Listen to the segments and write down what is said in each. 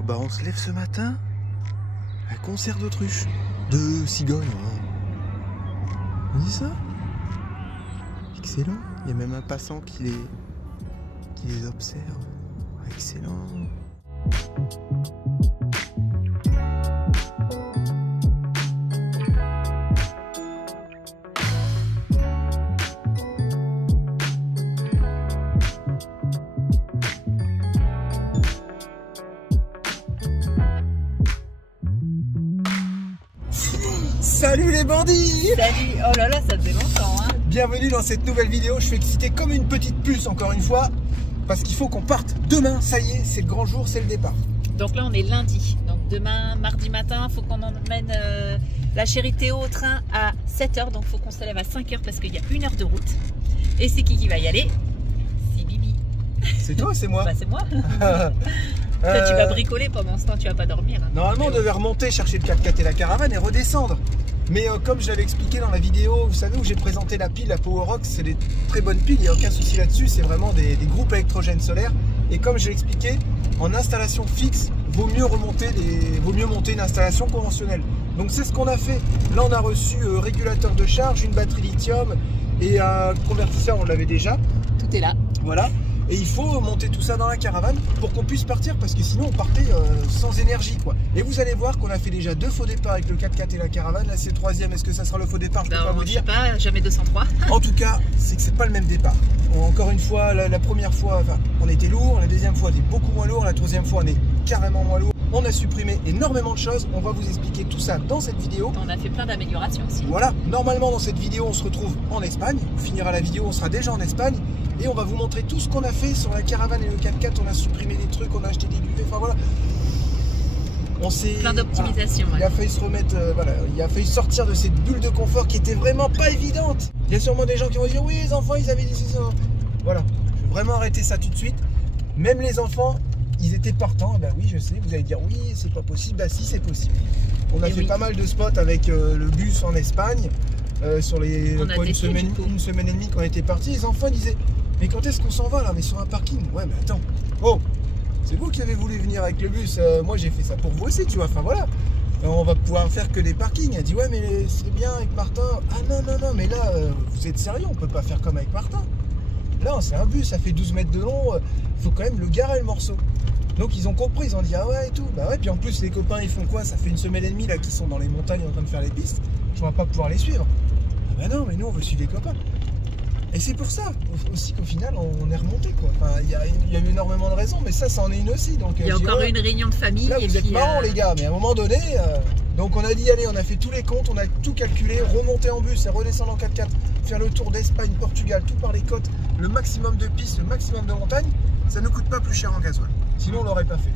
Oh bah on se lève ce matin, un concert d'autruche, de cigognes. Hein. On dit ça? Excellent. Il y a même un passant qui les observe. Excellent. Salut les bandits! Salut! Oh là là, ça faisait longtemps, hein! Bienvenue dans cette nouvelle vidéo. Je suis excité comme une petite puce encore une fois parce qu'il faut qu'on parte demain. Ça y est, c'est le grand jour, c'est le départ. Donc là, on est lundi. Donc demain, mardi matin, il faut qu'on emmène la chérie Théo au train à 7 h. Donc il faut qu'on se lève à 5 h parce qu'il y a 1 heure de route. Et c'est qui va y aller? C'est Bibi. C'est toi ou c'est moi? Bah, c'est moi. Toi, tu vas bricoler pendant ce temps, tu vas pas dormir. Hein. Normalement, on devait remonter, chercher le 4x4 et la caravane et redescendre. Mais comme je l'avais expliqué dans la vidéo, vous savez, où j'ai présenté la pile, la Powerox, c'est des très bonnes piles, il n'y a aucun souci là-dessus, c'est vraiment des groupes électrogènes solaires. Et comme je l'ai expliqué, en installation fixe, vaut mieux monter une installation conventionnelle. Donc c'est ce qu'on a fait. Là, on a reçu régulateur de charge, une batterie lithium et un convertisseur, on l'avait déjà. Tout est là. Voilà. Et il faut monter tout ça dans la caravane pour qu'on puisse partir parce que sinon on partait sans énergie quoi. Et vous allez voir qu'on a fait déjà 2 faux départs avec le 4x4 et la caravane. Là c'est le 3e. Est-ce que ça sera le faux départ? Je peux pas vous dire. Je sais pas, jamais 203. En tout cas, c'est que c'est pas le même départ. Encore une fois, la première fois, enfin, on était lourd. La deuxième fois, on était beaucoup moins lourd. La troisième fois, on est carrément moins lourd. On a supprimé énormément de choses. On va vous expliquer tout ça dans cette vidéo. On a fait plein d'améliorations aussi. Voilà. Normalement, dans cette vidéo, on se retrouve en Espagne. On finira la vidéo, on sera déjà en Espagne. Et on va vous montrer tout ce qu'on a fait sur la caravane et le 4x4. On a supprimé des trucs, on a acheté des duvets, enfin voilà. On s'est... Plein d'optimisation. Voilà. Il a failli se remettre, voilà, il a failli sortir de cette bulle de confort qui était vraiment pas évidente. Il y a sûrement des gens qui vont dire oui, les enfants, ils avaient dit ça. Voilà, je vais vraiment arrêter ça tout de suite. Même les enfants, ils étaient partants. Ben oui, je sais, vous allez dire oui, c'est pas possible. Ben si, c'est possible. On a fait pas mal de spots avec le bus en Espagne. Sur les une semaine et demie qu'on était partis, les enfants disaient mais quand est-ce qu'on s'en va là? Mais sur un parking. Ouais mais attends, oh, c'est vous qui avez voulu venir avec le bus, moi j'ai fait ça pour vous aussi, tu vois, enfin voilà, on va pouvoir faire que des parkings. Elle dit ouais mais c'est bien avec Martin. Ah non mais là vous êtes sérieux, on peut pas faire comme avec Martin. Là c'est un bus, ça fait 12 mètres de long, faut quand même le garer le morceau. Donc ils ont compris, ils ont dit ah ouais et tout. Bah ouais, puis en plus les copains ils font quoi? Ça fait 1 semaine et demie là qu'ils sont dans les montagnes en train de faire les pistes. Je vais pas pouvoir les suivre. Ah bah non mais nous on veut suivre les copains. Et c'est pour ça aussi qu'au final on est remonté quoi. Enfin il y a eu énormément de raisons, mais ça en est une aussi. Donc il y a encore une réunion de famille. Là vous êtes marrants les gars, mais à un moment donné, donc on a dit allez, on a fait tous les comptes, on a tout calculé, remonter en bus et redescendre en 4x4, faire le tour d'Espagne, Portugal, tout par les côtes, le maximum de pistes, le maximum de montagnes, ça ne coûte pas plus cher en gasoil. Sinon on l'aurait pas fait.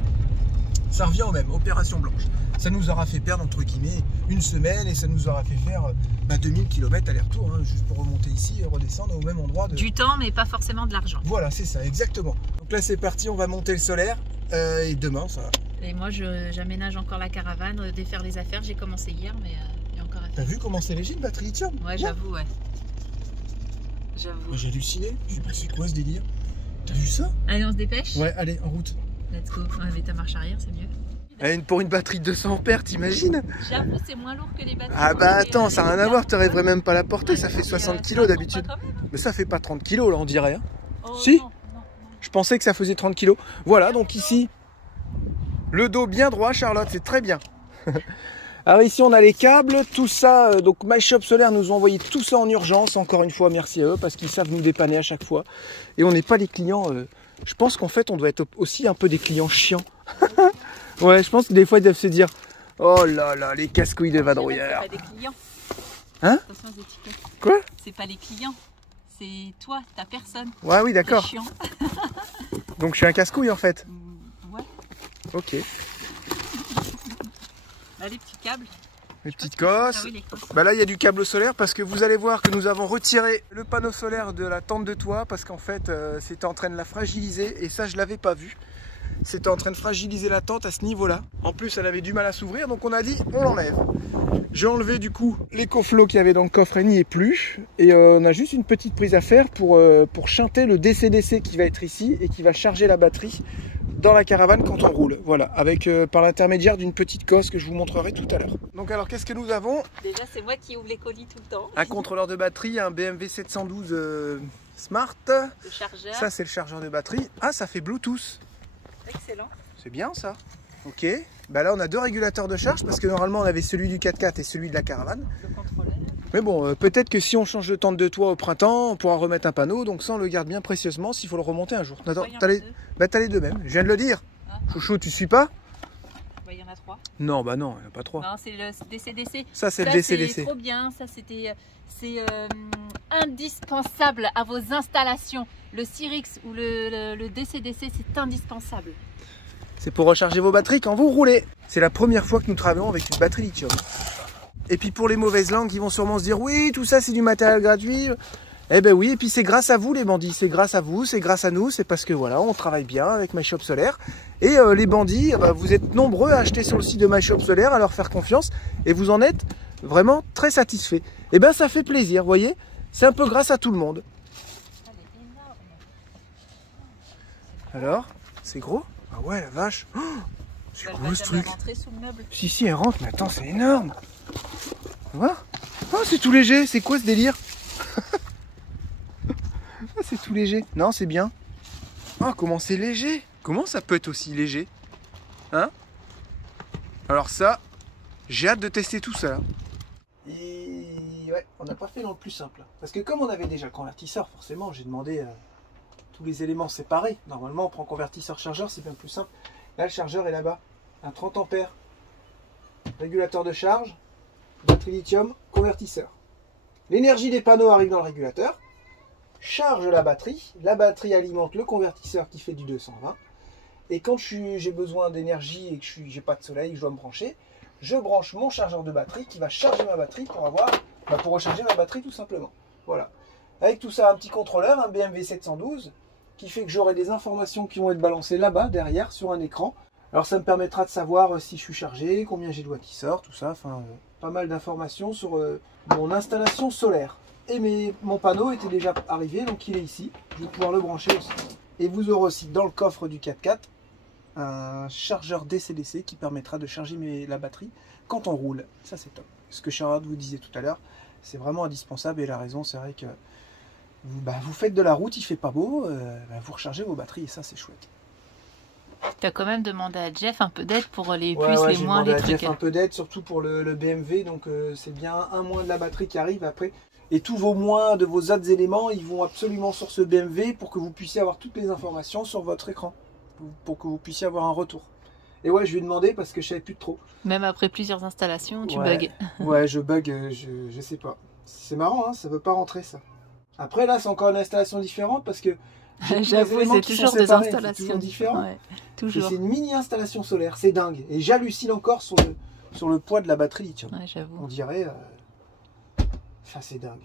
Ça revient au même, opération blanche. Ça nous aura fait perdre entre guillemets 1 semaine et ça nous aura fait faire 2000 km aller-retour, hein, juste pour remonter ici et redescendre au même endroit. Du temps mais pas forcément de l'argent. Voilà, c'est ça, exactement. Donc là c'est parti, on va monter le solaire et demain ça... Et moi j'aménage encore la caravane, défaire les affaires, j'ai commencé hier mais il y a encore à faire. T'as vu comment c'est léger une batterie lithium? Ouais, j'avoue, ouais. J'avoue. J'ai halluciné, je sais pas c'est quoi ce délire. T'as vu ça? Allez on se dépêche? Ouais, allez, en route. Let's go, avec ta marche arrière c'est mieux. Pour une batterie de 200 ampères, t'imagines? J'avoue, c'est moins lourd que les batteries. Ah bah attends, ça n'a rien à voir, tu n'arriverais même pas à la porter, ça fait 60 kg d'habitude. Mais ça fait pas 30 kg là, on dirait. Hein. Oh, si non. Je pensais que ça faisait 30 kg. Voilà, donc ici, le dos bien droit, Charlotte, c'est très bien. Alors ici, on a les câbles, tout ça. Donc My Shop Solaire nous ont envoyé tout ça en urgence. Encore une fois, merci à eux, parce qu'ils savent nous dépanner à chaque fois. Et on n'est pas les clients... je pense qu'en fait, on doit être aussi un peu des clients chiants. Ouais, je pense que des fois ils doivent se dire oh là là, les casse-couilles de vadrouilleurs. C'est pas des clients. Hein? Attention aux étiquettes. Quoi? C'est pas les clients, c'est toi, ta personne. Ouais, oui, d'accord. Chiant. Donc je suis un casse-couille en fait. Ouais. Ok. Là, les petits câbles. Les petites cosses. Ah oui, les cosses. Bah là il y a du câble solaire parce que vous allez voir que nous avons retiré le panneau solaire de la tente de toit parce qu'en fait c'était en train de la fragiliser et ça je l'avais pas vu. C'était en train de fragiliser la tente à ce niveau-là. En plus, elle avait du mal à s'ouvrir, donc on a dit on l'enlève. J'ai enlevé du coup l'écoflow qu'il y avait dans le coffre et n'y est plus. Et on a juste une petite prise à faire pour chanter le DC-DC qui va être ici et qui va charger la batterie dans la caravane quand on roule. Voilà, avec par l'intermédiaire d'une petite cosse que je vous montrerai tout à l'heure. Donc alors qu'est-ce que nous avons? Déjà c'est moi qui ouvre les colis tout le temps. Un contrôleur de batterie, un BMW 712 Smart. Le chargeur. Ça c'est le chargeur de batterie. Ah, ça fait Bluetooth. Excellent. C'est bien ça. Ok. Bah là on a deux régulateurs de charge parce que normalement on avait celui du 4x4 et celui de la caravane. Le contrôleur. Mais bon, peut-être que si on change de tente de toit au printemps, on pourra remettre un panneau. Donc ça on le garde bien précieusement s'il faut le remonter un jour. Attends, t'as les deux mêmes. Je viens de le dire. Ah. Chouchou, tu suis pas? Bah, il y en a 3. Non, bah non, il n'y en a pas 3. Non, c'est le DCDC. Ça c'est le DCDC. C'est trop bien. Ça c'est indispensable à vos installations. Le Cyrix ou le DCDC, c'est indispensable. C'est pour recharger vos batteries quand vous roulez. C'est la première fois que nous travaillons avec une batterie lithium. Et puis pour les mauvaises langues qui vont sûrement se dire oui, tout ça c'est du matériel gratuit. Eh ben oui, et puis c'est grâce à vous les bandits, c'est grâce à vous, c'est grâce à nous, c'est parce que voilà, on travaille bien avec MyShop Solaire. Et les bandits, bah, vous êtes nombreux à acheter sur le site de MyShop Solaire, à leur faire confiance, et vous en êtes vraiment très satisfaits. Et ben ça fait plaisir, vous voyez, c'est un peu grâce à tout le monde. Alors, c'est gros? Ah ouais, la vache, oh, c'est gros ce truc. Sous le meuble. Si, elle rentre, mais attends, c'est énorme. Voilà. Oh, c'est tout léger, c'est quoi ce délire? Ah, c'est tout léger. Non, c'est bien. Oh, comment c'est léger? Comment ça peut être aussi léger? Hein? Alors ça, j'ai hâte de tester tout ça. Et ouais, on n'a pas fait dans le plus simple. Parce que comme on avait déjà le convertisseur, forcément, j'ai demandé tous les éléments séparés. Normalement, on prend convertisseur-chargeur, c'est bien plus simple. Là, le chargeur est là-bas. Un 30 ampères. Régulateur de charge. Batterie lithium, convertisseur. L'énergie des panneaux arrive dans le régulateur. Charge la batterie alimente le convertisseur qui fait du 220. Et quand j'ai besoin d'énergie et que j'ai pas de soleil, que je dois me brancher, je branche mon chargeur de batterie qui va charger ma batterie pour recharger ma batterie tout simplement. Voilà. Avec tout ça, un petit contrôleur, un BMW 712, qui fait que j'aurai des informations qui vont être balancées là-bas, derrière, sur un écran. Alors ça me permettra de savoir si je suis chargé, combien j'ai de watts qui sortent, tout ça, enfin pas mal d'informations sur mon installation solaire. Et mon panneau était déjà arrivé, donc il est ici. Je vais pouvoir le brancher aussi. Et vous aurez aussi dans le coffre du 4x4 un chargeur DCDC qui permettra de charger la batterie quand on roule. Ça c'est top. Ce que Charlotte vous disait tout à l'heure, c'est vraiment indispensable et elle a raison. C'est vrai que vous faites de la route, il fait pas beau, vous rechargez vos batteries et ça c'est chouette. Tu as quand même demandé à Jeff un peu d'aide pour les plus, les moins, les trucs. Jeff un peu d'aide, surtout pour le BMW, donc c'est bien un moins de la batterie qui arrive après. Et tous vos moins de vos autres éléments, ils vont absolument sur ce BMW pour que vous puissiez avoir toutes les informations sur votre écran. Pour que vous puissiez avoir un retour. Et ouais, je lui ai demandé parce que je savais plus trop. Même après plusieurs installations, tu bugs. Ouais, je bug, je sais pas. C'est marrant, hein, ça veut pas rentrer ça. Après là, c'est encore une installation différente parce que j'avoue, c'est toujours des installations différentes. Ouais, toujours. C'est une mini installation solaire, c'est dingue. Et j'hallucine encore sur le poids de la batterie lithium. Ouais, j'avoue. On dirait... Enfin, c'est dingue.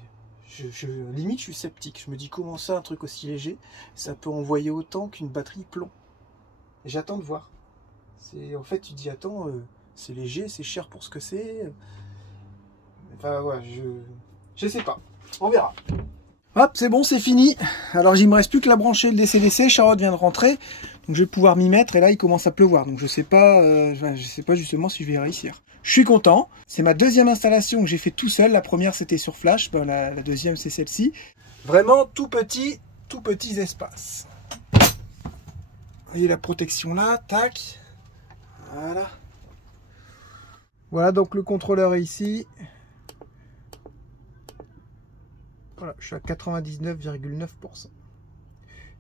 Limite, je suis sceptique. Je me dis, comment ça, un truc aussi léger, ça peut envoyer autant qu'une batterie plomb. Et j'attends de voir. En fait, tu te dis, attends, c'est léger, c'est cher pour ce que c'est. Enfin, ouais, je sais pas. On verra. Hop, c'est bon, c'est fini. Alors, il me reste plus que la brancher, le DCDC. Charlotte vient de rentrer. Donc, je vais pouvoir m'y mettre. Et là, il commence à pleuvoir. Donc, je sais pas justement si je vais réussir. Je suis content. C'est ma deuxième installation que j'ai fait tout seul. La première, c'était sur Flash. Ben, la deuxième, c'est celle-ci. Vraiment tout petits espaces. Vous voyez la protection là, tac. Voilà. Voilà, donc le contrôleur est ici. Voilà, je suis à 99,9%.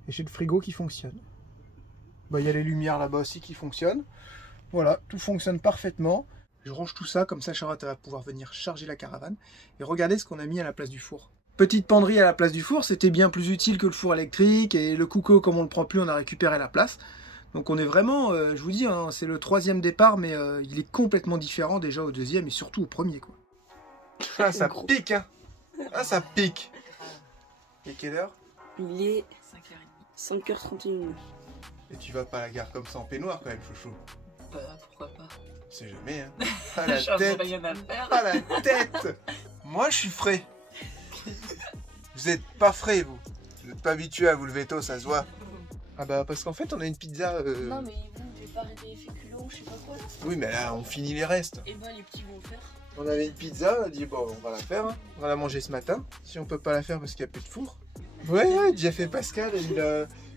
Et j'ai le frigo qui fonctionne. Il y a les lumières là-bas aussi qui fonctionnent. Voilà, tout fonctionne parfaitement. Je range tout ça, comme ça Charlotte va pouvoir venir charger la caravane. Et regardez ce qu'on a mis à la place du four. Petite penderie à la place du four, c'était bien plus utile que le four électrique. Et le Kuko, comme on ne le prend plus, on a récupéré la place. Donc on est vraiment, je vous dis, hein, c'est le 3e départ, mais il est complètement différent déjà au 2e et surtout au 1er, quoi. Ah, ça pique, hein. Ah, ça pique. Et quelle heure? Il est 5h31. Et tu vas pas à la gare comme ça en peignoir quand même, chouchou? Pourquoi pas? C'est jamais, hein. Ah, la tête. Ah, la tête. Moi, je suis frais. Vous êtes pas frais, vous. Vous n'êtes pas habitué à vous lever tôt, ça se voit. Ah bah parce qu'en fait on a une pizza... Non mais bon, je vais pas arrêter les féculents, je sais pas quoi. Oui mais là on finit les restes. Et ben les petits vont le faire. On avait une pizza, on a dit bon on va la faire, hein. On va la manger ce matin. Si on peut pas la faire parce qu'il n'y a plus de four. Ouais, Jeff et Pascal,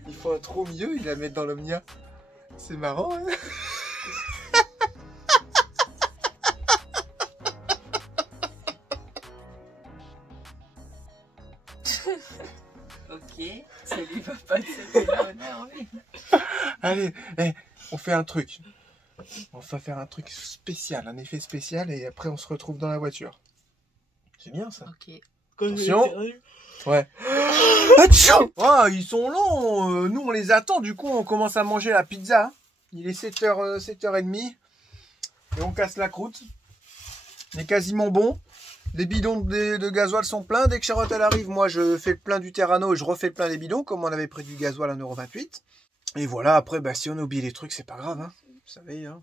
ils font un trop mieux, ils la mettent dans l'Omnia. C'est marrant, hein. Ok, ça lui va pas de se faire l'honneur, oui. Allez, on fait un truc. On va faire un truc spécial, un effet spécial et après on se retrouve dans la voiture. C'est bien ça. Ok. Attention. Ouais. Oh, ils sont longs. Nous on les attend, du coup on commence à manger la pizza. Il est 7h30 et on casse la croûte. Il est quasiment bon. Les bidons de gasoil sont pleins. Dès que Charlotte elle arrive, moi je fais le plein du Terrano et je refais le plein des bidons comme on avait pris du gasoil à 1,28 €. Et voilà, après bah, si on oublie les trucs c'est pas grave, hein. Vous savez, hein.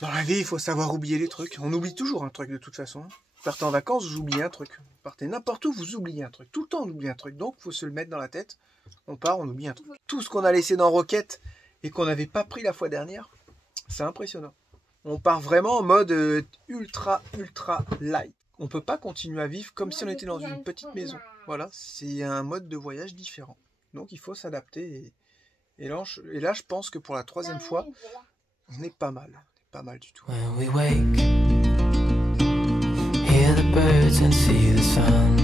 Dans la vie il faut savoir oublier les trucs. On oublie toujours un truc de toute façon. Vous partez en vacances, vous oubliez un truc. Vous partez n'importe où, vous oubliez un truc. Tout le temps on oublie un truc. Donc il faut se le mettre dans la tête. On part, on oublie un truc. Tout ce qu'on a laissé dans Roquette et qu'on n'avait pas pris la fois dernière, c'est impressionnant. On part vraiment en mode ultra light. On peut pas continuer à vivre comme si on était dans une petite maison. Voilà, c'est un mode de voyage différent. Donc il faut s'adapter. Et là, je pense que pour la 3e fois, on est pas mal. On est pas mal du tout. When we wake, hear the birds and see the sun.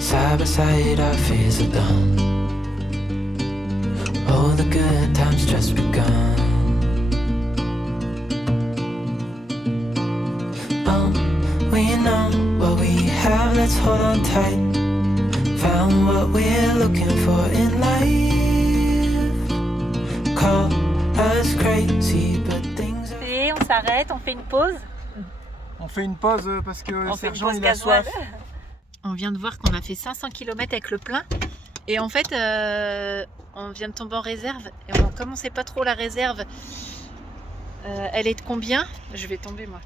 Side by side our fears are done. Oh, the good times just begun. We know what we have, let's hold on tight. Found what we're looking for in life. Call us crazy, but things are... Et on s'arrête, on fait une pause. On fait une pause parce que On fait une Sergent pause il a gasoil. soif. On vient de voir qu'on a fait 500 km avec le plein. Et en fait, on vient de tomber en réserve. Et comme on sait pas trop la réserve, elle est de combien? Je vais tomber moi.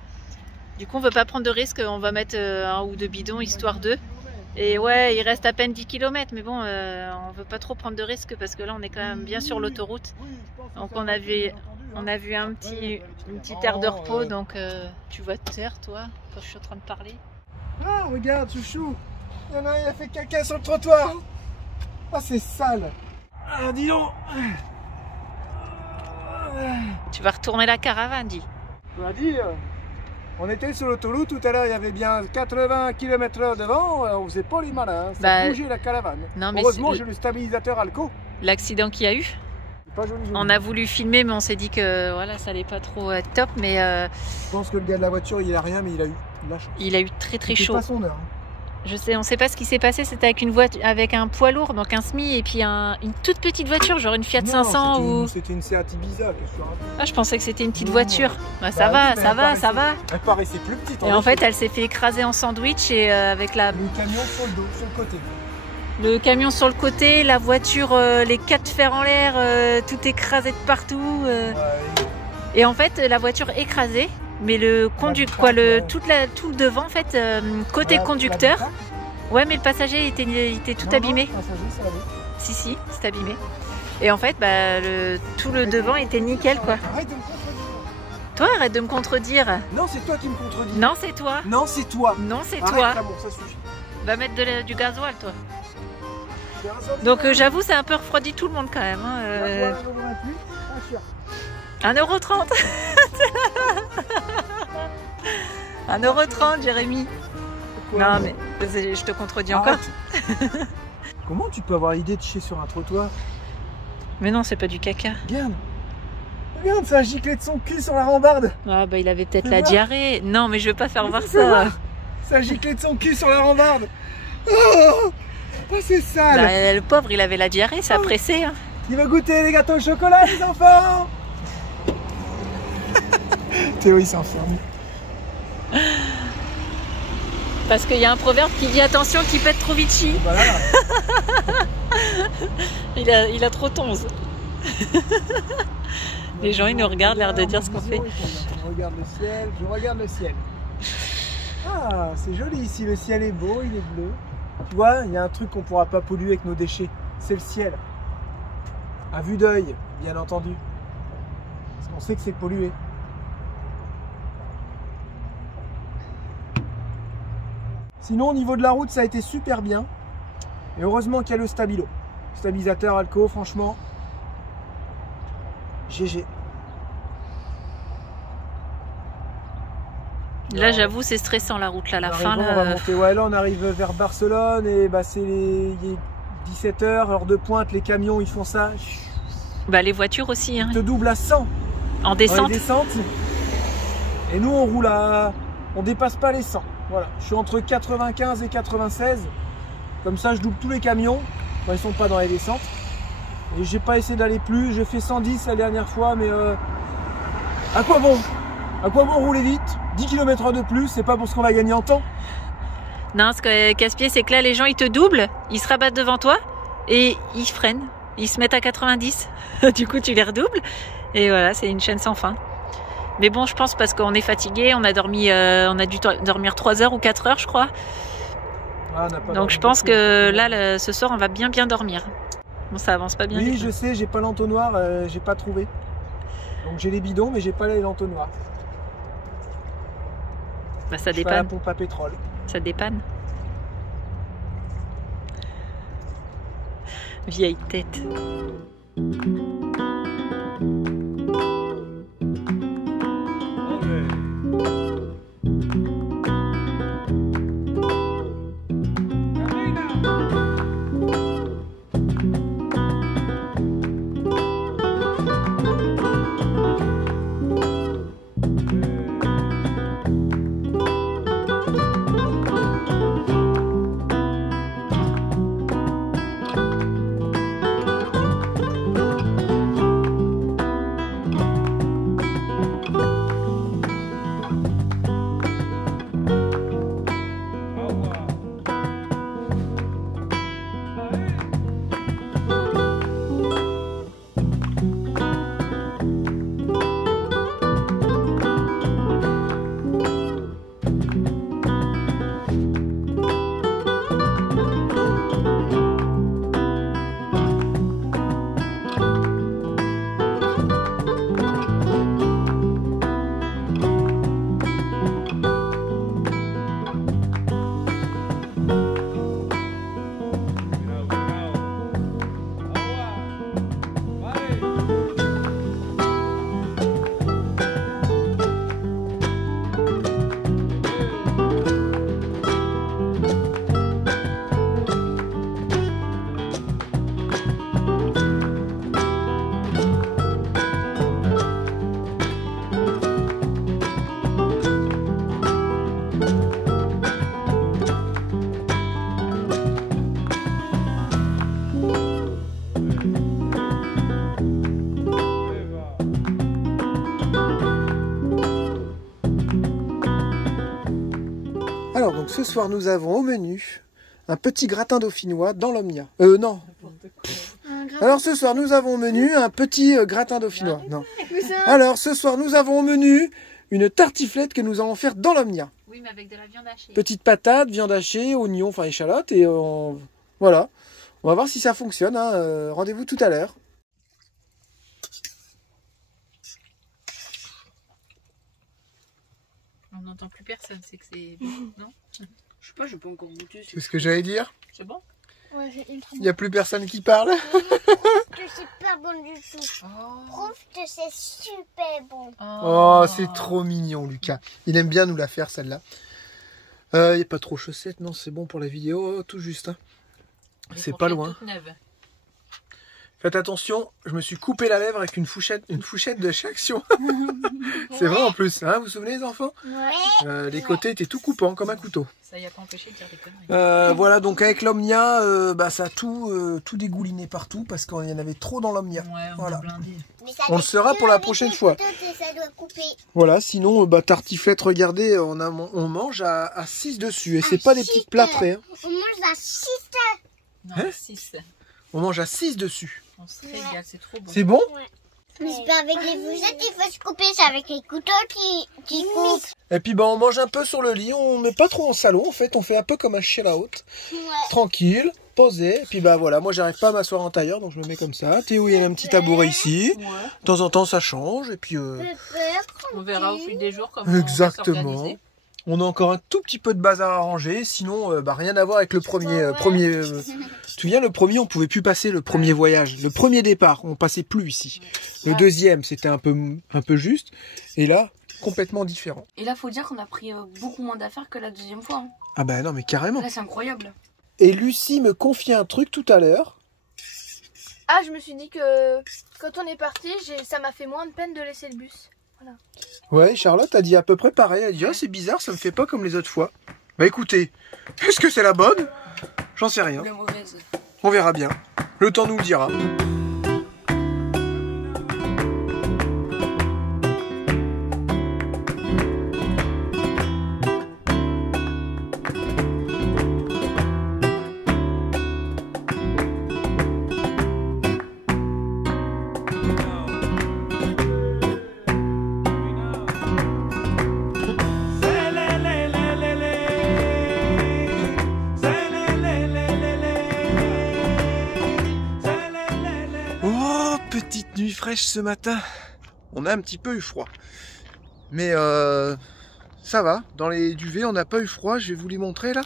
Du coup, on veut pas prendre de risque. On va mettre 1 ou 2 bidons, histoire d'eux. Et ouais, il reste à peine 10 km. Mais bon, on veut pas trop prendre de risque parce que là, on est quand même bien sur l'autoroute. Donc on a vu une petite aire de repos. Donc tu vas te taire, toi, quand je suis en train de parler. Ah, regarde, chouchou. Il y en a un, il a fait caca sur le trottoir. Ah, c'est sale. Ah, dis donc. Tu vas retourner la caravane, dis. Je dois dire, on était sur l'autoroute tout à l'heure, il y avait bien 80 km/h devant, on faisait pas les malins, ça bougeait la caravane. Non, mais heureusement, j'ai le stabilisateur Alco. L'accident qu'il y a eu, C'est pas joli, joli. on a voulu filmer, mais on s'est dit que voilà, ça allait pas trop être top. Mais Je pense que le gars de la voiture, il a rien, mais il a eu la chance. il a eu très C'était chaud. pas son heure. Je sais, on sait pas ce qui s'est passé. C'était avec une voiture, avec un poids lourd, donc un SMI, et puis une toute petite voiture, genre une Fiat Non, 500 ou. C'était une Seat Ibiza, qu'est-ce que tu racontes? Ah, je pensais que c'était une petite Non. voiture. Bah, ça Bah va, oui, mais ça elle va, ça va. Elle paraissait plus petite. Et en fait, elle s'est fait écraser en sandwich et avec la. Le camion sur le dos, sur le côté. Le camion sur le côté, la voiture, les 4 fers en l'air, tout écrasé de partout. Ouais. Et en fait, la voiture écrasée, mais le conducteur, quoi, tout le devant, en fait, côté conducteur. Ouais, mais le passager était tout abîmé. Si, c'est abîmé. Et en fait, bah, tout le devant était nickel, quoi. Arrête de me contredire. Toi, arrête de me contredire. Non, c'est toi qui me contredis. Non, c'est toi. Non, c'est toi. Non, c'est Arrête, toi. là, bon, ça suffit. Va mettre du gasoil, toi. Donc, j'avoue, c'est un peu refroidi tout le monde, quand même. Hein, 1,30 €. 1,30 €, Jérémy. Non, mais je te contredis encore. Comment tu peux avoir l'idée de chier sur un trottoir? Mais non, c'est pas du caca. Regarde. Regarde, ça a giclé de son cul sur la rambarde. Ah, bah, il avait peut-être Tu la vois diarrhée. Non, mais je veux pas faire voir Tu peux ça. voir Ça a giclé de son cul sur la rambarde. Oh, c'est sale. Bah, le pauvre, il avait la diarrhée, ça a pressé. Hein. Il va goûter les gâteaux au chocolat, les enfants. Théo, il s'enferme. Parce qu'il y a un proverbe qui dit attention qui pète trop vite. Voilà. Il a trop tonze. Les gens, ils nous regardent, l'air de dire ce qu'on fait. Je regarde le ciel, je regarde le ciel. Ah, c'est joli ici, le ciel est beau, il est bleu. Tu vois, il y a un truc qu'on pourra pas polluer avec nos déchets. c'est le ciel. À vue d'œil, bien entendu. Parce qu'on sait que c'est pollué. Sinon, au niveau de la route, ça a été super bien. Et heureusement qu'il y a le stabilo. Stabilisateur Alco, franchement. GG. Là, j'avoue, c'est stressant la route, là, la fin. On Là, va monter. Ouais, là, on arrive vers Barcelone et bah, c'est les 17h, heure de pointe. Les camions, ils font ça. bah, les voitures aussi, hein, Ils te doublent à 100 en dans descente. les descentes. Et nous, on roule à... On dépasse pas les 100. Voilà. Je suis entre 95 et 96. Comme ça, je double tous les camions. Quand ils sont pas dans les descentes. Et j'ai pas essayé d'aller plus. J'ai fait 110 la dernière fois, mais à quoi bon? À quoi bon rouler vite? 10 km/h de plus, c'est pas pour ce qu'on va gagner en temps. Non, ce que casse-pied, c'est que là, les gens, ils te doublent, ils se rabattent devant toi et ils freinent. Ils se mettent à 90. Du coup, tu les redoubles. Et voilà, c'est une chaîne sans fin. Mais bon, je pense parce qu'on est fatigué, on a dormi, on a dû dormir 3 heures ou 4 heures, je crois. Ah, on n'a pas Donc je pense que là, ce soir, on va bien dormir. Bon, ça avance pas bien. Oui, vite, je hein. sais, j'ai pas l'entonnoir, j'ai pas trouvé. Donc j'ai les bidons, mais j'ai pas l'entonnoir. Bah, ça Je fais à la dépanne. pompe à pétrole. Ça dépanne. Vieille tête. Alors donc ce soir nous avons au menu un petit gratin dauphinois dans l'Omnia. Non. Alors ce soir nous avons au menu un petit gratin dauphinois. Non. Alors ce soir nous avons au menu une tartiflette que nous allons faire dans l'Omnia. Oui, mais avec de la viande hachée. Petite patate, viande hachée, oignons, enfin échalote et voilà. On va voir si ça fonctionne. Hein. Rendez-vous tout à l'heure. On n'entend plus personne, c'est que c'est non? Je sais pas, j'ai pas encore goûté. C'est ce que j'allais dire. C'est bon? Ouais, c'est ultra Il n'y a plus personne qui parle. C'est pas bon du tout. Oh. Prouve que c'est super bon. Oh, c'est trop mignon, Lucas. Il aime bien nous la faire, celle-là. Il n'y a pas trop chaussettes, non, c'est bon pour la vidéo, tout juste. Hein. C'est pas loin. Faites attention, je me suis coupé la lèvre avec une fourchette de chez Action. C'est vrai en plus, hein, vous vous souvenez les enfants? Ouais. Les côtés étaient tout coupants, comme un couteau. Ça y a pas empêché de dire des conneries. Voilà, donc avec l'Omnia, ça a tout dégouliné partout parce qu'il y en avait trop dans l'Omnia. Ouais, on Voilà. a blindé. Mais ça On le doit saura que pour la avec prochaine les fois. couteaux que ça doit couper. Voilà, sinon, tartiflette, regardez, on mange à 6 dessus. Et c'est pas des petites plâtrées. Hein. On mange la chiste. Non, Hein 6. On mange à 6 dessus. On se régale, c'est trop bon. C'est bon? Mais c'est pas avec les fourchettes qu'il faut se couper, c'est avec les couteaux qui coupent. Et puis on mange un peu sur le lit, on met pas trop en salon en fait, on fait un peu comme un chill out. Ouais. Tranquille, poser. Et puis bah voilà, moi j'arrive pas à m'asseoir en tailleur, donc je me mets comme ça. Théo, il y a un petit tabouret ici. Ouais. De temps en temps, ça change. Et puis On verra au fil des jours comment on va exactement. s'organiser. On a encore un tout petit peu de bazar à ranger. Sinon, bah, rien à voir avec le premier. Tu te souviens, le premier, on pouvait plus passer le premier voyage. Le premier départ, on passait plus ici. Le deuxième, c'était un peu juste. Et là, complètement différent. Et là, faut dire qu'on a pris beaucoup moins d'affaires que la deuxième fois. Hein. Ah bah non, mais carrément. Là, c'est incroyable. Et Lucie me confie un truc tout à l'heure. Ah, je me suis dit que quand on est parti, ça m'a fait moins de peine de laisser le bus. Voilà. Ouais, Charlotte a dit à peu près pareil. Elle a dit, oh, c'est bizarre, ça me fait pas comme les autres fois. Bah écoutez, est-ce que c'est la bonne? J'en sais rien. Ou la mauvaise. On verra bien. Le temps nous le dira. Petite nuit fraîche ce matin. On a un petit peu eu froid. Mais ça va. Dans les duvets, on n'a pas eu froid. Je vais vous les montrer là.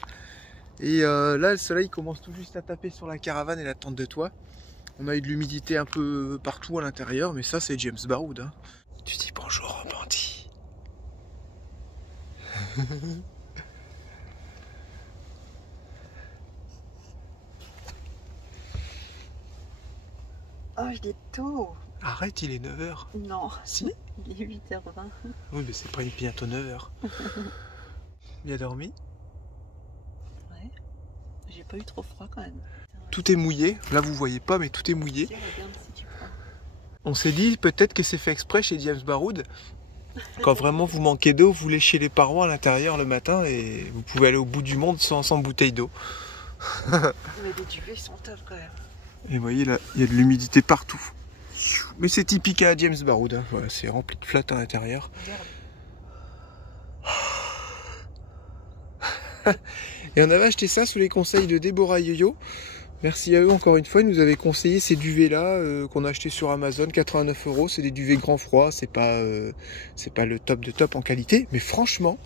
Et là, le soleil commence tout juste à taper sur la caravane et la tente de toit. On a eu de l'humidité un peu partout à l'intérieur. Mais ça, c'est James Baroud. Hein. Tu dis bonjour au bandit. Oh, je l'ai tôt. Arrête, il est 9h. Non. Si? Il est 8h20. Oui, mais c'est pas bientôt 9h. Bien dormi? Ouais. J'ai pas eu trop froid quand même. Tout est mouillé. Là, vous voyez pas, mais tout est mouillé. Tiens, regarde si tu prends. On s'est dit peut-être que c'est fait exprès chez James Baroud. Quand vraiment vous manquez d'eau, vous léchez les parois à l'intérieur le matin et vous pouvez aller au bout du monde sans bouteille d'eau. Mais les duvets sont top quand même. Et vous voyez là, il y a de l'humidité partout. Mais c'est typique à James Baroud. Hein. Voilà, c'est rempli de flotte à l'intérieur. Et on avait acheté ça sous les conseils de Déborah Yo-Yo. Merci à eux encore une fois, ils nous avaient conseillé ces duvets là qu'on a acheté sur Amazon, 89 €. C'est des duvets grand froid, c'est pas le top de top en qualité, mais franchement,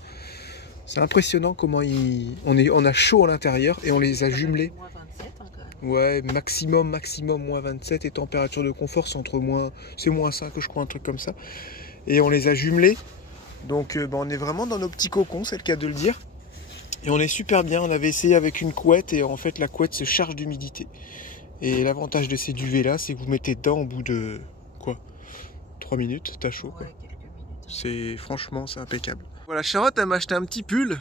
c'est impressionnant comment on a chaud à l'intérieur et on les a jumelés. Moins 27 hein, quand même. Ouais, maximum moins 27 et température de confort c'est moins 5 je crois, un truc comme ça. Et on les a jumelés, donc on est vraiment dans nos petits cocons, c'est le cas de le dire. Et on est super bien, on avait essayé avec une couette et en fait la couette se charge d'humidité. Et l'avantage de ces duvets là, c'est que vous mettez dedans au bout de, 3 minutes, t'as chaud quoi. Ouais, quelques minutes. Franchement, c'est impeccable. Voilà, Charlotte elle m'a acheté un petit pull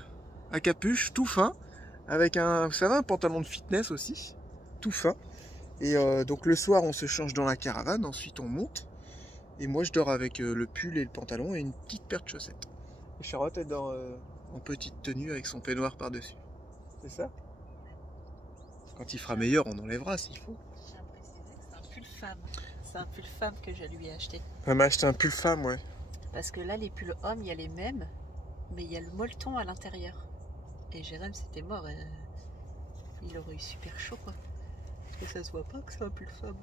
à capuche tout fin, avec un pantalon de fitness aussi, tout fin. Et donc le soir on se change dans la caravane, ensuite on monte. Et moi je dors avec le pull et le pantalon et une petite paire de chaussettes. Et Charlotte elle dort en petite tenue avec son peignoir par-dessus. C'est ça? Quand il fera meilleur, on enlèvera s'il faut. J'ai précisé que c'est un pull femme. C'est un pull femme que je lui ai acheté. Elle m'a acheté un pull femme, ouais. Parce que là, les pulls hommes, il y a les mêmes, mais il y a le molleton à l'intérieur. Et Jérém, c'était mort. Il aurait eu super chaud, quoi. Parce que ça se voit pas que c'est un pull femme.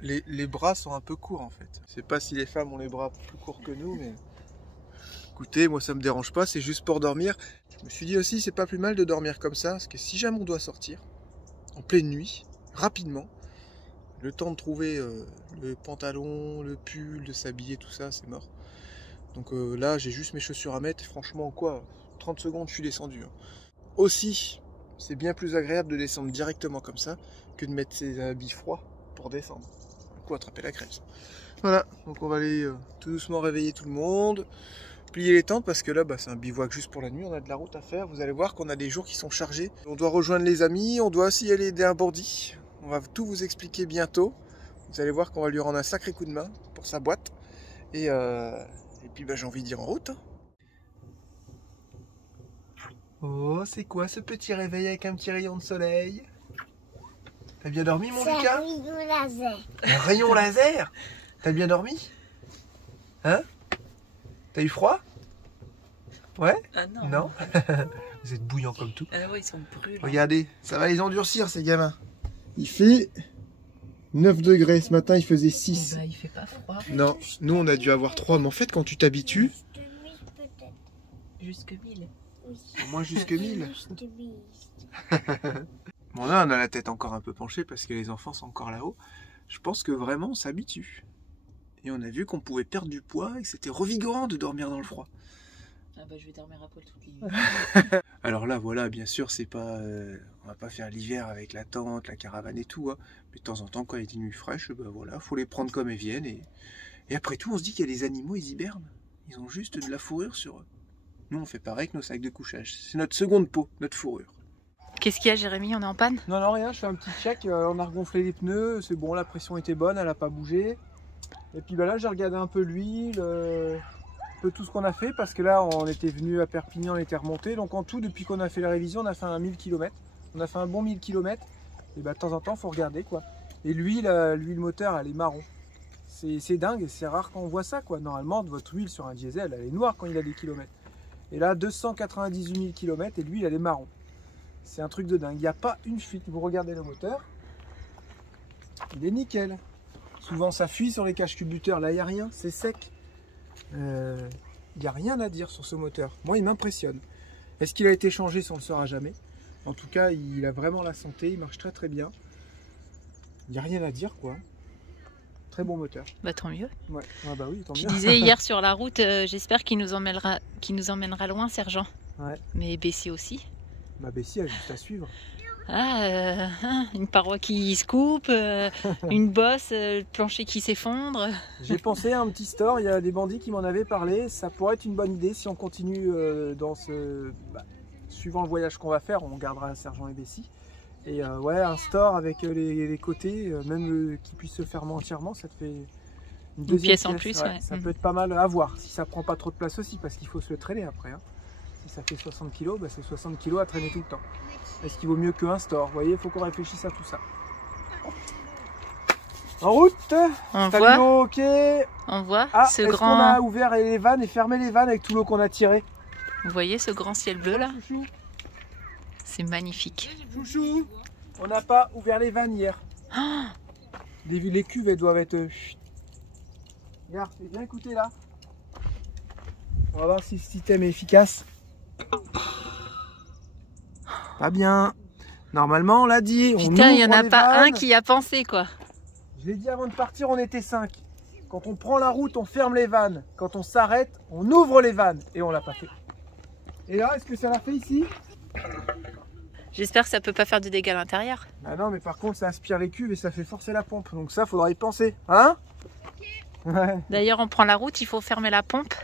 Les bras sont un peu courts en fait. Je sais pas si les femmes ont les bras plus courts que nous, mais écoutez, moi ça me dérange pas, c'est juste pour dormir. Je me suis dit aussi, c'est pas plus mal de dormir comme ça, parce que si jamais on doit sortir, en pleine nuit, rapidement, le temps de trouver le pantalon, le pull, de s'habiller, tout ça, c'est mort. Donc là, j'ai juste mes chaussures à mettre, et franchement, 30 secondes, je suis descendu. Hein. Aussi, c'est bien plus agréable de descendre directement comme ça, que de mettre ses habits froids pour descendre. Attraper la crève. Voilà, donc on va aller tout doucement réveiller tout le monde, plier les tentes parce que là c'est un bivouac juste pour la nuit, on a de la route à faire. Vous allez voir qu'on a des jours qui sont chargés. On doit rejoindre les amis, on doit aussi aller aider un bandit. On va tout vous expliquer bientôt. Vous allez voir qu'on va lui rendre un sacré coup de main pour sa boîte. Et puis j'ai envie de dire en route. Oh, c'est quoi ce petit réveil avec un petit rayon de soleil? T'as bien dormi, mon Lucas? C'est un rayon laser. Un rayon laser? T'as bien dormi? Hein? T'as eu froid? Ouais? Ah non. Non? Vous êtes bouillants comme tout. Ah ouais, ils sont brûlants. Regardez, ça va les endurcir, ces gamins. Il fait 9 degrés. Ce matin, il faisait 6. Bah, il fait pas froid. Non, nous, on a dû avoir 3. Mais en fait, quand tu t'habitues... Jusque 1000. Au moins jusque 1000. Bon, là, on a la tête encore un peu penchée parce que les enfants sont encore là-haut. Je pense que vraiment, on s'habitue. Et on a vu qu'on pouvait perdre du poids et que c'était revigorant de dormir dans le froid. Ah bah, je vais dormir à poil toutes les nuits. Alors là, voilà, bien sûr, c'est pas, on va pas faire l'hiver avec la tente, la caravane et tout. Hein. Mais de temps en temps, quand il y a des nuits fraîches, bah voilà, faut les prendre comme elles viennent. Et après tout, on se dit qu'il y a des animaux, ils hibernent. Ils ont juste de la fourrure sur eux. Nous, on fait pareil avec nos sacs de couchage. C'est notre seconde peau, notre fourrure. Qu'est-ce qu'il y a, Jérémy? On est en panne? Non, non, rien, je fais un petit check. On a regonflé les pneus, c'est bon, la pression était bonne, elle n'a pas bougé. Et puis bah là, j'ai regardé un peu l'huile, un peu tout ce qu'on a fait, parce que là, on était venu à Perpignan, on était remonté. Donc en tout, depuis qu'on a fait la révision, on a fait un 1000 km. On a fait un bon 1000 km. Et bah de temps en temps, il faut regarder quoi. Et l'huile moteur, elle est marron. C'est dingue, c'est rare qu'on voit ça quoi. Normalement, votre huile sur un diesel, elle est noire quand il a des kilomètres. Et là, 298 000 km et l'huile, elle est marron. C'est un truc de dingue. Il n'y a pas une fuite. Vous regardez le moteur, il est nickel. Souvent, ça fuit sur les caches culbuteurs. Là, il n'y a rien. C'est sec. Il n'y a rien à dire sur ce moteur. Moi, il m'impressionne. Est-ce qu'il a été changé? Ça, on ne le saura jamais. En tout cas, il a vraiment la santé. Il marche très, très bien. Il n'y a rien à dire, quoi. Très bon moteur. Bah tant mieux. Ouais. Ah bah oui, tant mieux. Tu disais hier sur la route, j'espère qu'il nous emmènera loin, Sergent. Ouais. Mais Bessie aussi. Bah Bessie, elle a juste à suivre. Ah, une paroi qui se coupe, une bosse, le plancher qui s'effondre. J'ai pensé à un petit store, il y a des bandits qui m'en avaient parlé. Ça pourrait être une bonne idée si on continue dans ce... suivant le voyage qu'on va faire, on gardera Sergent et Bessie. Et ouais, un store avec les côtés, même qui puisse se fermer entièrement, ça te fait une deuxième pièce en plus. Ouais. Ça peut être pas mal à voir, si ça prend pas trop de place aussi, parce qu'il faut se le traîner après. Hein. Si ça fait 60 kg, bah c'est 60 kg à traîner tout le temps. Est-ce qu'il vaut mieux qu'un store? Vous voyez, il faut qu'on réfléchisse à tout ça. En route. On voit, ok. on voit ce est-ce grand... qu'on a ouvert les vannes et fermé les vannes avec tout l'eau qu'on a tiré? Vous voyez ce grand ciel bleu là? Chouchou. C'est magnifique. Chouchou, on n'a pas ouvert les vannes hier. Oh, Les cuves, elles doivent être... Regarde, fais bien écouter là. On va voir si ce système est efficace. Pas bien. Normalement, on l'a dit. putain, il n'y en a pas un qui a pensé quoi. Je l'ai dit avant de partir, on était 5. Quand on prend la route, on ferme les vannes. Quand on s'arrête, on ouvre les vannes. Et on l'a pas fait. Et là, est-ce que ça l'a fait ici? J'espère que ça peut pas faire de dégâts à l'intérieur. Ah non, mais par contre, ça aspire les cuves et ça fait forcer la pompe. Donc ça, faudra y penser. Hein? Ouais. D'ailleurs, on prend la route, il faut fermer la pompe.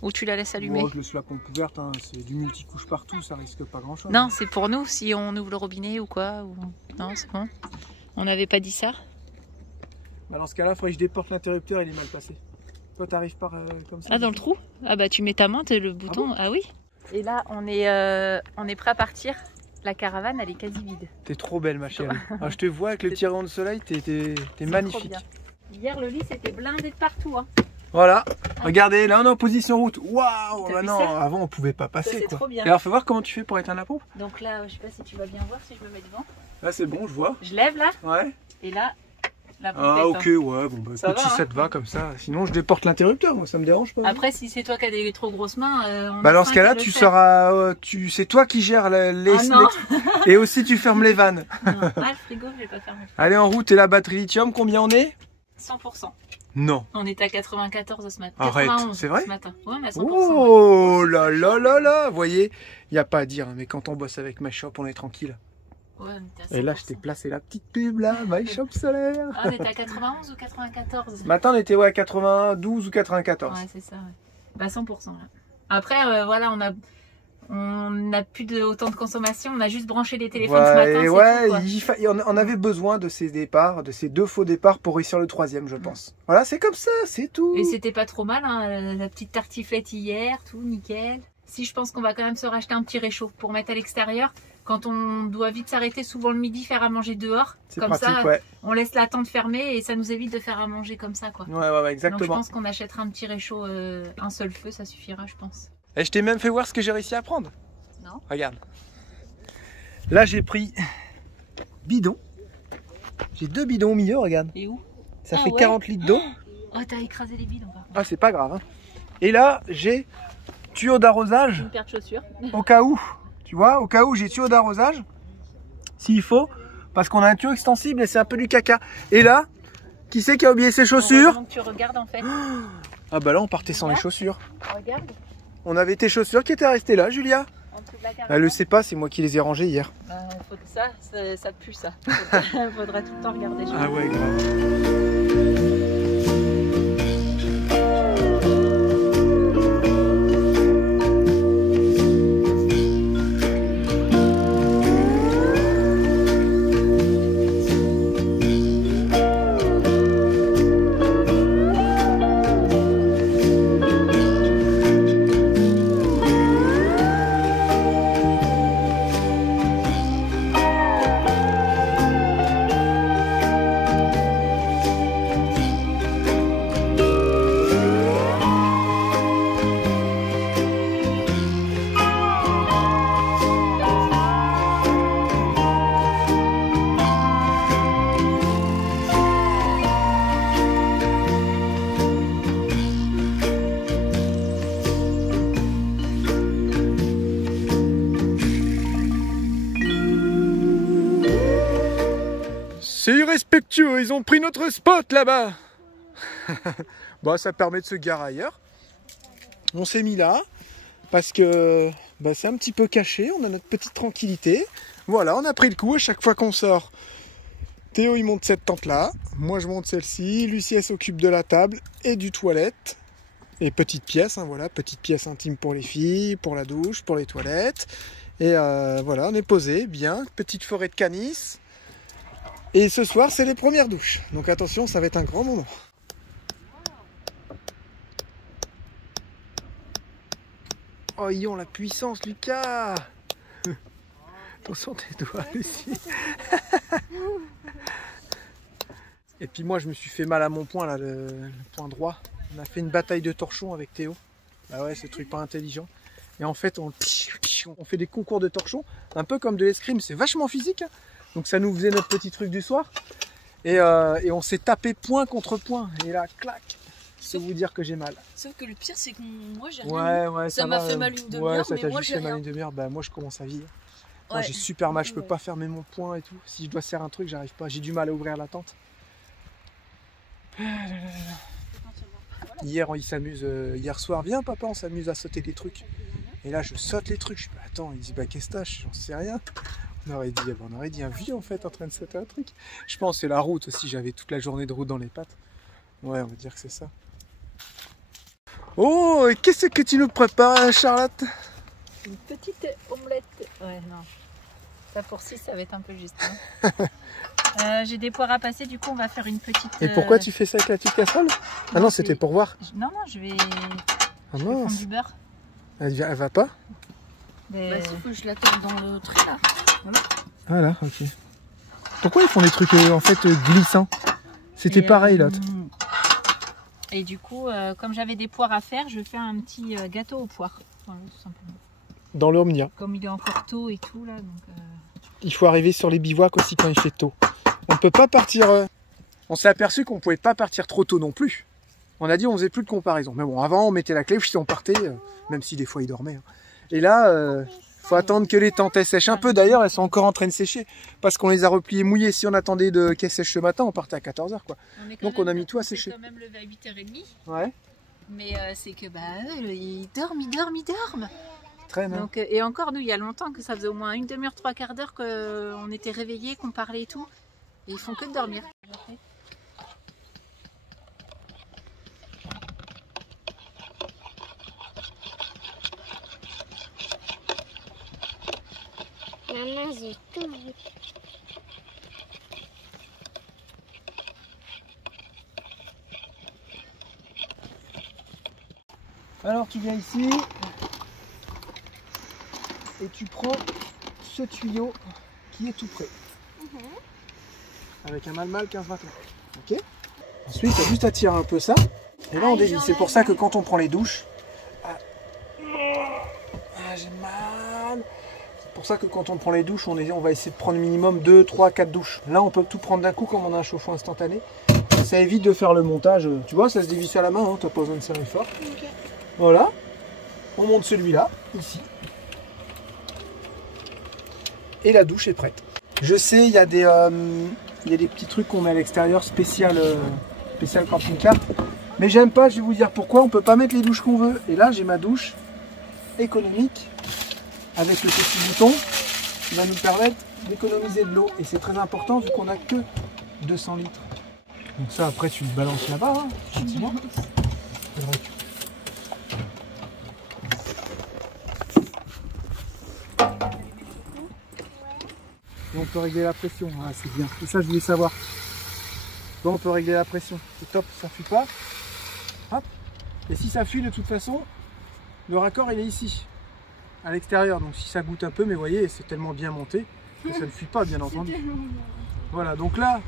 Ou tu la laisses allumer? Bon, je laisse la pompe ouverte, hein. C'est du multicouche partout, ça risque pas grand chose. Non, c'est pour nous, si on ouvre le robinet ou quoi. Ou... Non, c'est bon. On n'avait pas dit ça. Bah dans ce cas-là, il faudrait que je déporte l'interrupteur, il est mal passé. Toi, t'arrives par comme ça? Ah, dans le trou? Ah bah tu mets ta main, t'as le bouton. Ah, bon? Ah oui. Et là, on est prêt à partir. La caravane, elle est quasi vide. T'es trop belle, ma chérie. Ah, je te vois avec le petit rayon de soleil, t'es magnifique. Hier, le lit, c'était blindé de partout. Hein. Voilà, regardez, là on est en position route. Waouh, T'as bah vu non, ça? avant on pouvait pas passer C'est quoi. trop bien. Et alors, faut voir comment tu fais pour éteindre la pompe. Donc là, je sais pas si tu vas bien voir si je me mets devant. Là, c'est bon, je vois. Je lève là, Ouais. et là, la pompe Ah, est ok, ouais, bon, bah Ça écoute, va, si ça te va comme ça. Sinon, je déporte l'interrupteur, moi, ça me dérange pas. Après, si c'est toi qui as des trop grosses mains, on Bah, est dans ce cinq cas-là, à le tu faire. seras. C'est toi qui gères non. et aussi tu fermes les vannes. Non. Ah, le frigo, je vais pas fermer. Allez, en route, et la batterie lithium, combien on est? 100%. Non. On est à 94 ce matin. Arrête, 91 c'est vrai ce matin. Ouais, mais à 100%. Oh là là là là, vous voyez, il n'y a pas à dire, mais quand on bosse avec My Shop, on est tranquille. Ouais, on était à Et là, 100%. je t'ai placé la petite pub là, My Shop solaire. Ah, on était à 91 ou 94? Ce matin, on était ouais, à 92 ou 94. Ouais, c'est ça. Ouais. Bah 100% là. Après, voilà, on n'a plus autant de consommation. On a juste branché les téléphones ce matin. Et c'est ouais, tout, quoi. on avait besoin de ces départs, de ces 2 faux départs pour réussir le 3e, je pense. Voilà, c'est comme ça, c'est tout. Et c'était pas trop mal, hein, la petite tartiflette hier, tout nickel. Si, je pense qu'on va quand même se racheter un petit réchaud pour mettre à l'extérieur. Quand on doit vite s'arrêter, souvent le midi, faire à manger dehors. C'est Comme pratique, ça, ouais. on laisse la tente fermée et ça nous évite de faire à manger comme ça, quoi. Ouais, exactement. Donc je pense qu'on achètera un petit réchaud, un seul feu, ça suffira, je pense. Et je t'ai même fait voir ce que j'ai réussi à prendre. Non. Regarde. Là, j'ai pris bidon J'ai 2 bidons au milieu, regarde. Et où? Ça Ah fait ouais. 40 litres d'eau. Oh, t'as écrasé les bidons. Par contre. Ah, c'est pas grave. Hein. Et là, j'ai tuyau d'arrosage Une paire de chaussures. au cas où. Tu vois, au cas où j'ai tuyau d'arrosage. S'il faut. Parce qu'on a un tuyau extensible et c'est un peu du caca. Et là, qui c'est qui a oublié ses chaussures? Donc tu regardes en fait. Ah bah là, on partait sans les chaussures. Regarde. On avait tes chaussures qui étaient restées là, Julia. En dessous de la Elle le sait pas, c'est moi qui les ai rangées hier. faut que ça pue ça. Faudra tout le temps regarder. Ah ouais, grave. C'est irrespectueux, ils ont pris notre spot là-bas. Bon, ça permet de se garer ailleurs. On s'est mis là parce que c'est un petit peu caché, on a notre petite tranquillité. Voilà, on a pris le coup à chaque fois qu'on sort. Théo il monte cette tente là, moi je monte celle-ci, Lucie elle s'occupe de la table et du toilette. Et petite pièce, hein, voilà, petite pièce intime pour les filles, pour la douche, pour les toilettes. Et voilà, on est posé, bien, petite forêt de canis. Et ce soir, c'est les premières douches. Donc attention, ça va être un grand moment. Oh, ils ont la puissance, Lucas. Attention tes doigts, Lucie. Et puis moi, je me suis fait mal à mon poing, là, le poing droit. On a fait une bataille de torchons avec Théo. Bah ouais, ce truc pas intelligent. Et en fait, on fait des concours de torchons, un peu comme de l'escrime. C'est vachement physique, hein. Donc ça nous faisait notre petit truc du soir. Et on s'est tapé point contre point. Et là, clac, je peux vous dire que j'ai mal. Sauf que le pire, c'est que moi, j'ai rien. Ouais, Ça m'a fait mal une demi-heure, ça mais t'a moi, juste j'ai fait mal rien. une demi-heure. Bah moi, je commence à vivre. Moi, Ouais. j'ai super mal, je peux pas fermer mon poing et tout. Si je dois serrer un truc, j'arrive pas. J'ai du mal à ouvrir la tente. Hier, il s'amuse. Hier soir, viens papa, on s'amuse à sauter des trucs. Et là, je saute les trucs. Je dis, bah, attends, il dit, bah qu'est-ce que t'as? J'en sais rien. On aurait dit un vieux en fait en train de sauter un truc. Je pense que c'est la route aussi, j'avais toute la journée de route dans les pattes. Ouais, on va dire que c'est ça. Oh, qu'est-ce que tu nous prépares, Charlotte? Une petite omelette. Ouais, non. Ça pour 6, ça va être un peu juste. Hein. J'ai des poires à passer, du coup on va faire une petite... Et pourquoi tu fais ça avec la petite casserole? Ah non, c'était pour voir. Non, je vais Ah fondre mince. du beurre. Elle va pas? Des... Bah, s'il faut que je l'attende dans le trait là. Voilà, ok. Pourquoi ils font des trucs en fait glissants? C'était pareil là. Et du coup, comme j'avais des poires à faire, je fais un petit gâteau aux poires. Voilà, tout simplement. Dans l'Omnia. Comme il est encore tôt et tout là, donc... Il faut arriver sur les bivouacs aussi quand il fait tôt. On ne peut pas partir... On s'est aperçu qu'on ne pouvait pas partir trop tôt non plus. On a dit on faisait plus de comparaison. Mais bon, avant on mettait la clé, on partait, même si des fois il dormait. Hein. Et là, faut attendre que les tentes sèchent un peu. D'ailleurs, elles sont encore en train de sécher parce qu'on les a repliées mouillées. Si on attendait qu'elles sèchent ce matin, on partait à 14h quoi. Donc on a mis tout à sécher. On est quand même levé à 8h30. Ouais. Mais c'est que ils dorment. Traîne. Hein. Donc, et encore nous, il y a longtemps que ça faisait au moins une demi-heure, 3/4 d'heure qu'on était réveillés, qu'on parlait et tout. Et ils font que de dormir. Maman, j'ai tout vu. Alors tu viens ici et tu prends ce tuyau qui est tout près. Avec un mal 15-20 ans. Ok. Ensuite, tu as juste à tirer un peu ça. Et là on dévie. C'est pour ça que quand on prend les douches... Ah, j'ai mal. pour ça que quand on prend les douches, on va essayer de prendre minimum 2, 3, 4 douches. Là, on peut tout prendre d'un coup comme on a un chauffe-eau instantané. Ça évite de faire le montage. Tu vois, ça se dévisse à la main, hein, t'as pas besoin de serrer fort. Okay. Voilà. On monte celui-là, ici. Et la douche est prête. Je sais, il y a des petits trucs qu'on met à l'extérieur, spécial camping-car. Mais j'aime pas, je vais vous dire pourquoi. On peut pas mettre les douches qu'on veut. Et là, j'ai ma douche économique avec le petit bouton qui va nous permettre d'économiser de l'eau. Et c'est très important vu qu'on n'a que 200 litres. Donc ça, après, tu le balances là-bas, hein, gentiment. Et on peut régler la pression. Ah, c'est bien. C'est ça, je voulais savoir. Bon, on peut régler la pression. C'est top, ça fuit pas. Hop. Et si ça fuit, de toute façon, le raccord, il est ici, à l'extérieur. Donc si ça goûte un peu, mais vous voyez, c'est tellement bien monté que ça ne fuit pas, bien entendu. Voilà, donc là,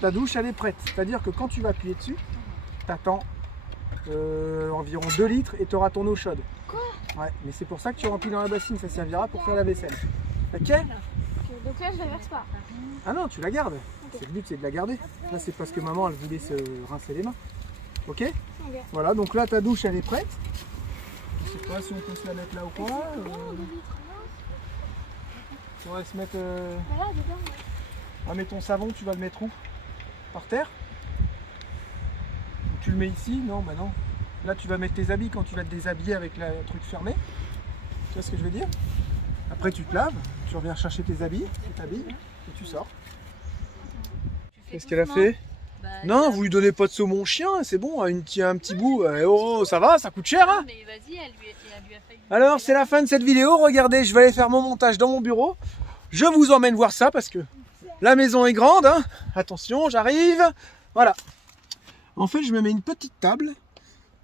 ta douche, elle est prête. C'est-à-dire que quand tu vas appuyer dessus, tu attends environ 2 litres et tu auras ton eau chaude. Quoi? Ouais, mais c'est pour ça que tu remplis dans la bassine, ça servira pour faire la vaisselle. Ok? Donc là, je la verse pas. Ah non, tu la gardes. Okay. Le but, c'est de la garder. Là, c'est parce que maman, elle voulait se rincer les mains. Ok? Okay. Voilà, donc là, ta douche, elle est prête. Je sais pas si on peut se la mettre là ou quoi. On va se mettre... Ah, mais ton savon, tu vas le mettre où? Par terre? Tu le mets ici? Non, bah non. Là, tu vas mettre tes habits quand tu vas te déshabiller avec le truc fermé. Tu vois ce que je veux dire? Après, tu te laves, tu reviens chercher tes habits, tu t'habilles et tu sors. Qu'est-ce qu'elle a fait? Bah, non, vous lui donnez pas de saumon chien, c'est bon, un petit bout. Oh, ça va, ça coûte cher, hein? Mais vas-y, elle lui a fait... Alors, c'est la fin de cette vidéo. Regardez, je vais aller faire mon montage dans mon bureau. Je vous emmène voir ça parce que la maison est grande, hein. Attention, j'arrive. Voilà. En fait, je me mets une petite table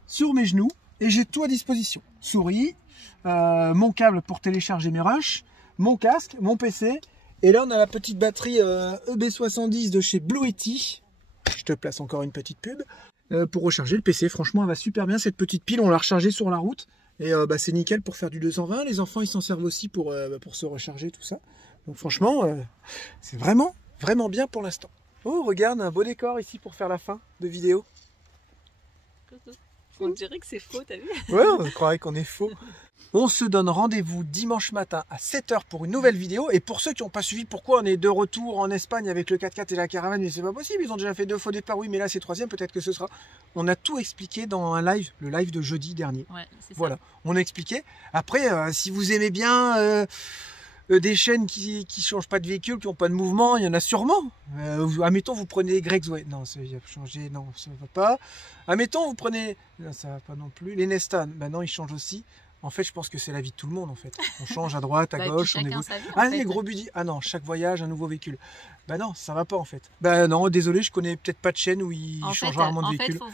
sur mes genoux et j'ai tout à disposition. Souris, mon câble pour télécharger mes rushs, mon casque, mon PC. Et là, on a la petite batterie EB70 de chez Blue Yeti. Je te place encore une petite pub. Pour recharger le PC, franchement, elle va super bien. Cette petite pile, on l'a rechargée sur la route. Et c'est nickel pour faire du 220. Les enfants, ils s'en servent aussi pour se recharger, tout ça. Donc franchement, c'est vraiment, vraiment bien pour l'instant. Oh, regarde, un beau décor ici pour faire la fin de vidéo. On dirait que c'est faux, t'as vu? Ouais, on croirait qu'on est faux. On se donne rendez-vous dimanche matin à 7 h pour une nouvelle vidéo. Et pour ceux qui n'ont pas suivi, pourquoi on est de retour en Espagne avec le 4x4 et la caravane? Mais c'est pas possible, ils ont déjà fait 2 faux départs. Oui, mais là c'est 3e, peut-être que ce sera... On a tout expliqué dans un live, le live de jeudi dernier. Ouais, c'est ça. Voilà, on a expliqué. Après, si vous aimez bien... des chaînes qui changent pas de véhicule, qui n'ont pas de mouvement, il y en a sûrement. Admettons, vous prenez les Grecs, ouais, non, ça a changé, non, ça va pas. Admettons, vous prenez, non, ça va pas non plus. Les Nestan, ben non, ils changent aussi. En fait, je pense que c'est la vie de tout le monde, en fait. On change à droite, à gauche, on évolue. Ah, les gros budgets, ah non, chaque voyage, un nouveau véhicule. Ben non, ça va pas, en fait. Ben non, désolé, je connais peut-être pas de chaîne où ils changent rarement de véhicule. En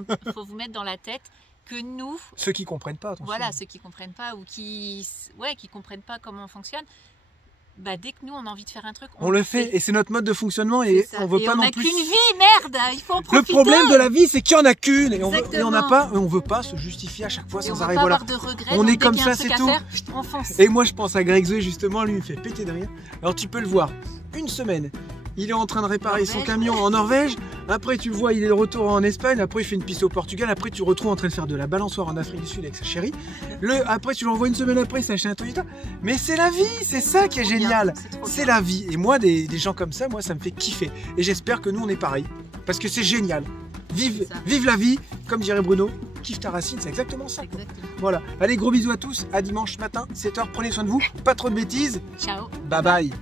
fait, faut vous mettre dans la tête que nous... Ceux qui comprennent pas, attention. Voilà, ceux qui comprennent pas ou qui comprennent pas comment on fonctionne, bah, dès que nous, on a envie de faire un truc, on le fait. Et c'est notre mode de fonctionnement et on veut pas non plus... on n'a qu'une vie, merde, il faut en profiter. Le problème de la vie, c'est qu'il n'y en a qu'une et on n'a pas, on veut pas se justifier à chaque fois sans arrêt. Voilà. On est comme ça, c'est tout. Et moi, je pense à Greg Zoé, justement, lui, il me fait péter de rire. Alors, tu peux le voir, une semaine. Il est en train de réparer son camion en Norvège. Après, tu le vois, il est de retour en Espagne. Après, il fait une piste au Portugal. Après, tu le retrouves en train de faire de la balançoire en Afrique du Sud avec sa chérie. Après, tu l'envoies une semaine après, il s'achète un Toyota. Mais c'est la vie, c'est ça qui est génial. C'est la vie. Et moi, des gens comme ça, moi, ça me fait kiffer. Et j'espère que nous, on est pareil. Parce que c'est génial. Vive la vie, comme dirait Bruno. Kiffe ta racine, c'est exactement ça. Voilà. Allez, gros bisous à tous. À dimanche matin, 7 h. Prenez soin de vous. Pas trop de bêtises. Ciao. Bye bye.